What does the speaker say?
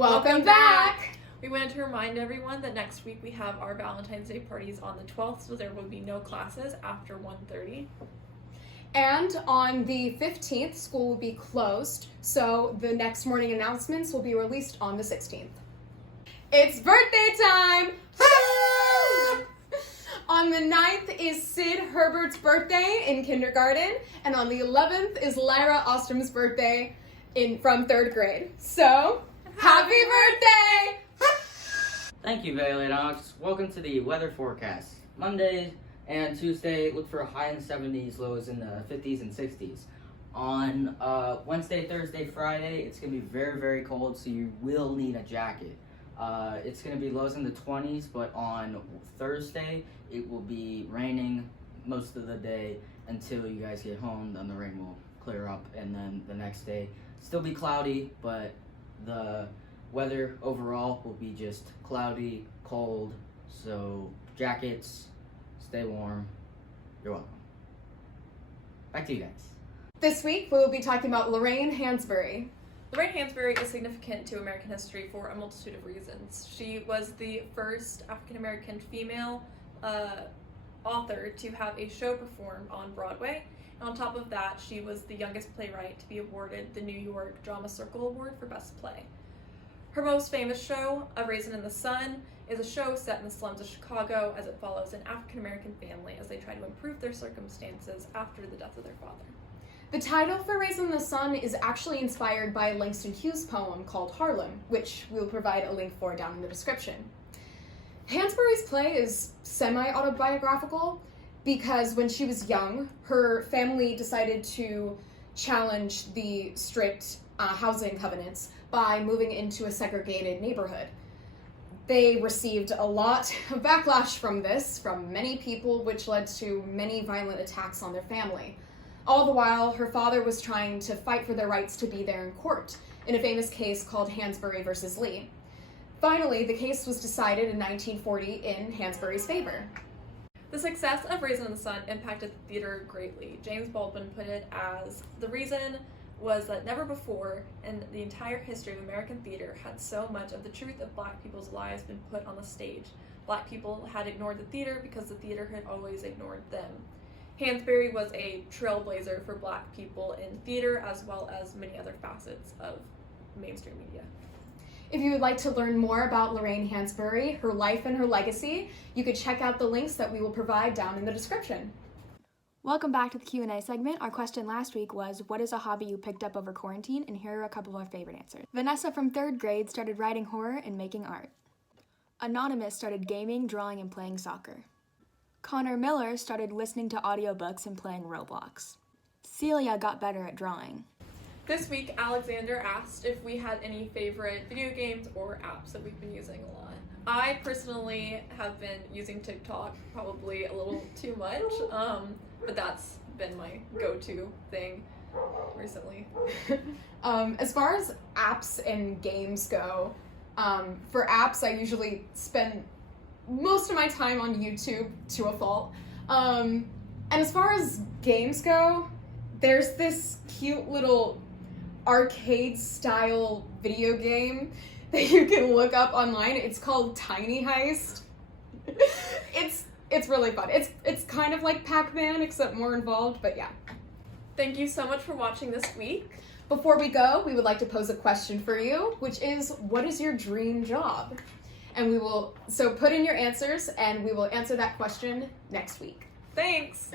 Welcome back! We wanted to remind everyone that next week we have our Valentine's Day parties on the 12th, so there will be no classes after 1:30. And on the 15th, school will be closed, so the next morning announcements will be released on the 16th. It's birthday time! On the 9th is Sid Herbert's birthday in kindergarten, and on the 11th is Lyra Ostrom's birthday from 3rd grade. So, happy birthday! Thank you, Violet Ox. Welcome to the weather forecast. Monday and Tuesday, look for a high in the 70s, lows in the 50s and 60s. On Wednesday, Thursday, Friday, it's going to be very, very cold, so you will need a jacket. It's going to be lows in the 20s, but on Thursday, it will be raining most of the day until you guys get home. Then the rain will clear up, and then the next day, still be cloudy, but the weather overall will be just cloudy, cold, so jackets, stay warm. You're welcome. Back to you guys. This week, we will be talking about Lorraine Hansberry. Lorraine Hansberry is significant to American history for a multitude of reasons. She was the first African-American female author to have a show performed on Broadway. And on top of that, she was the youngest playwright to be awarded the New York Drama Circle Award for Best Play. Her most famous show, A Raisin in the Sun, is a show set in the slums of Chicago as it follows an African-American family as they try to improve their circumstances after the death of their father. The title for Raisin in the Sun is actually inspired by a Langston Hughes poem called Harlem, which we'll provide a link for down in the description. Hansberry's play is semi-autobiographical because when she was young, her family decided to challenge the strict housing covenants by moving into a segregated neighborhood. They received a lot of backlash from this, from many people, which led to many violent attacks on their family. All the while, her father was trying to fight for their rights to be there in court, in a famous case called Hansberry versus Lee. Finally, the case was decided in 1940 in Hansberry's favor. The success of Raisin in the Sun impacted the theater greatly. James Baldwin put it as, the reason was that never before in the entire history of American theater had so much of the truth of Black people's lives been put on the stage. Black people had ignored the theater because the theater had always ignored them. Hansberry was a trailblazer for Black people in theater as well as many other facets of mainstream media. If you would like to learn more about Lorraine Hansberry, her life and her legacy, you could check out the links that we will provide down in the description. Welcome back to the Q&A segment. Our question last week was, what is a hobby you picked up over quarantine? And here are a couple of our favorite answers. Vanessa from 3rd grade started writing horror and making art. Anonymous started gaming, drawing, and playing soccer. Connor Miller started listening to audiobooks and playing Roblox. Celia got better at drawing. This week, Alexander asked if we had any favorite video games or apps that we've been using a lot. I personally have been using TikTok probably a little too much, but that's been my go-to thing recently. As far as apps and games go, for apps I usually spend most of my time on YouTube to a fault. And as far as games go, there's this cute little arcade-style video game that you can look up online. It's called Tiny Heist. It's really fun. It's kind of like Pac-Man, except more involved, but yeah. Thank you so much for watching this week. Before we go, we would like to pose a question for you, which is, what is your dream job? And so put in your answers, and we will answer that question next week. Thanks!